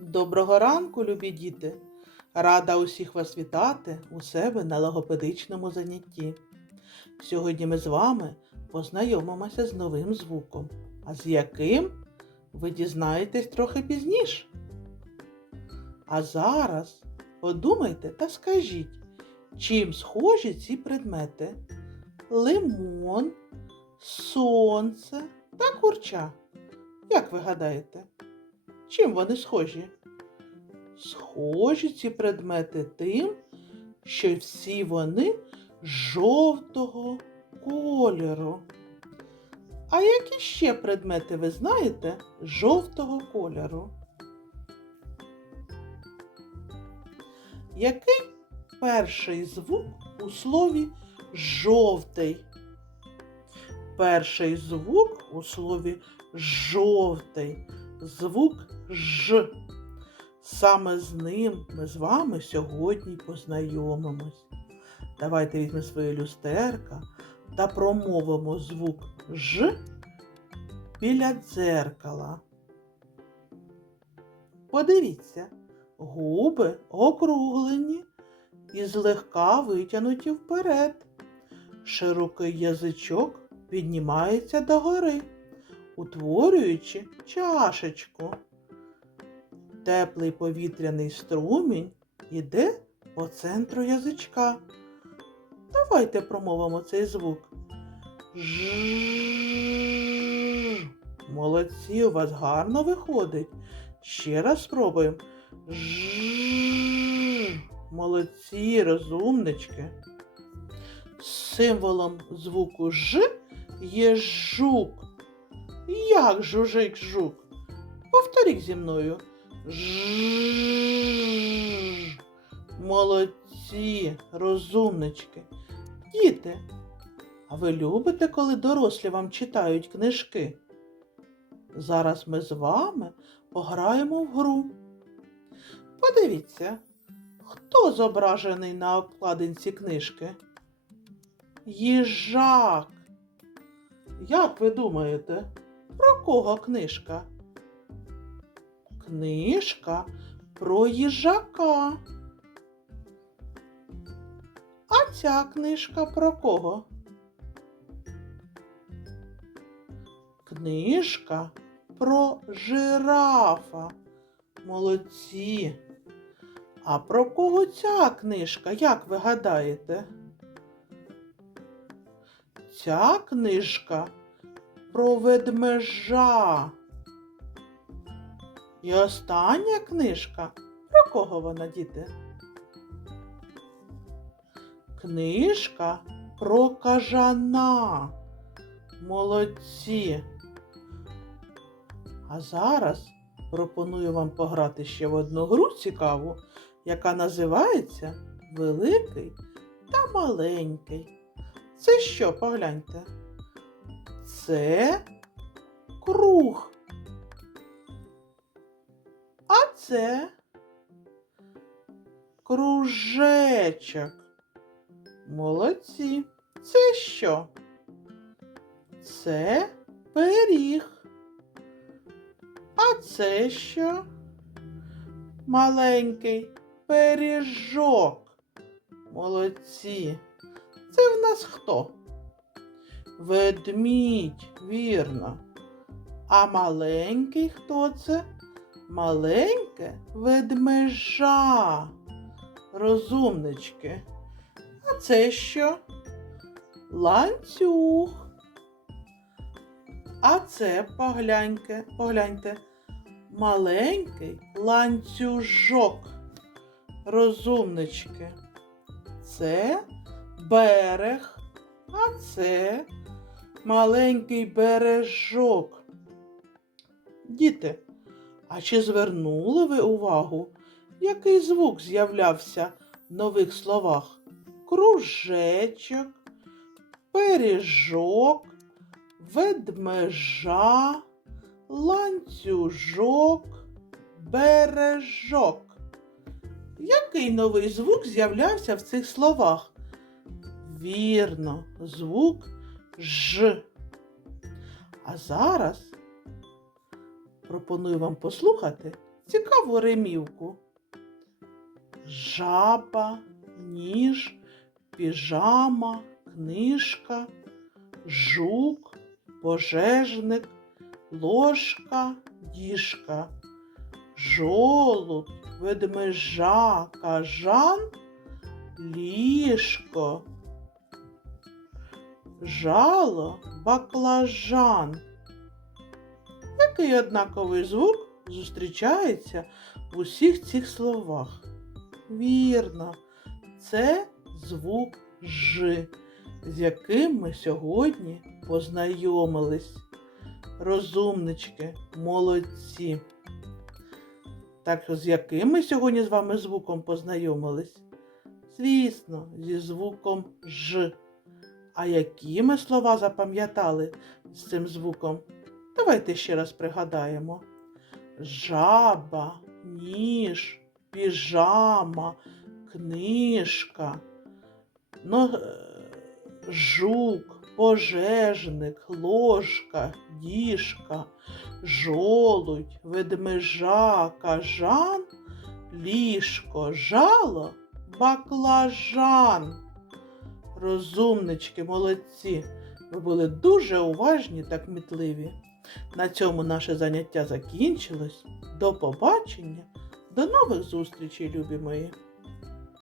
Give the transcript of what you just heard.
Доброго ранку, любі діти! Рада усіх вас вітати у себе на логопедичному занятті. Сьогодні ми з вами познайомимося з новим звуком, а з яким ви дізнаєтесь трохи пізніше. А зараз подумайте та скажіть, чим схожі ці предмети: лимон, сонце та курча. Як ви гадаєте? Чим вони схожі? Схожі ці предмети тим, що всі вони жовтого кольору. А які ще предмети ви знаєте жовтого кольору? Який перший звук у слові жовтий? Перший звук у слові жовтий звук Ж. Саме з ним ми з вами сьогодні познайомимось. Давайте візьмемо своє люстерка та промовимо звук Ж біля дзеркала. Подивіться, губи округлені і злегка витягнуті вперед. Широкий язичок піднімається догори утворюючи чашечку. Теплий повітряний струмінь іде по центру язичка. Давайте промовимо цей звук. Ж. Молодці, у вас гарно виходить. Ще раз спробуємо. Ж. Молодці, розумнички. Символом звуку Ж є жук. Як жужик жук? Повторіть зі мною. Жжж. Молодці, розумнички. Діти, а ви любите, коли дорослі вам читають книжки? Зараз ми з вами пограємо в гру. Подивіться, хто зображений на обкладинці книжки? Їжак. Як ви думаєте? Про кого книжка? Книжка про їжака. А ця книжка про кого? Книжка про жирафа. Молодці. А про кого ця книжка, як ви гадаєте? Ця книжка про ведмежа. І остання книжка. Про кого вона, діти? Книжка про кажана. Молодці. А зараз пропоную вам пограти ще в одну гру цікаву, яка називається Великий та маленький. Це що, погляньте? Це круг. Це кружечок. Молодці. Це що? Це пиріг. А це що? Маленький пиріжок. Молодці. Це в нас хто? Ведмідь, вірно. А маленький хто це? Маленьке ведмежа. Розумнички. А це що? Ланцюг. А це погляньте, погляньте. Маленький ланцюжок. Розумнички. Це берег, а це маленький бережок. Діти, а чи звернули ви увагу, який звук з'являвся в нових словах? Кружечок, пиріжок, ведмежа, ланцюжок, бережок. Який новий звук з'являвся в цих словах? Вірно, звук Ж. А зараз пропоную вам послухати цікаву ремівку. Жаба, ніж, піжама, книжка, жук, пожежник, ложка, діжка, жолуд, ведмежа, кажан, ліжко, жало, баклажан. Який однаковий звук зустрічається в усіх цих словах? Вірно, це звук Ж, з яким ми сьогодні познайомились. Розумнички, молодці. Так, з яким ми сьогодні з вами звуком познайомились? Звісно, зі звуком Ж. А які ми слова запам'ятали з цим звуком? Давайте ще раз пригадаємо. Жаба, ніж, піжама, книжка, но, е, жук, пожежник, ложка, діжка, жолудь, ведмежа, кажан, ліжко, жало, баклажан. Розумнички, молодці. Ви були дуже уважні та кмітливі. На цьому наше заняття закінчилось. До побачення, до нових зустрічей, любі мої!